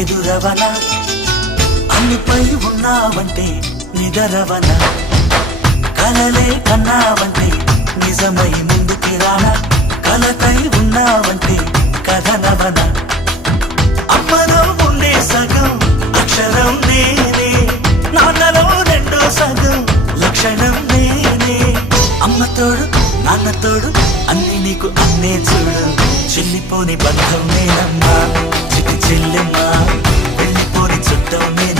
ఎదురవన అన్నిపై ఉన్నావంటే నిదరవన కలలే కన్నావంటే నిజమై ముందుకి రానా కలతై ఉన్నావంటే కథనవన అమ్మలో ఉండే సగం అక్షరం నేనే నాన్నలో రెండో సగం లక్షణం నేనే అమ్మ తోడు నాన్న తోడు అన్ని నీకు అన్నే చూడు చెల్లిపోని బంధం నేనమ్మా చిటి చెల్లెమ్మా వెళ్ళిపోని చుట్టం నేనే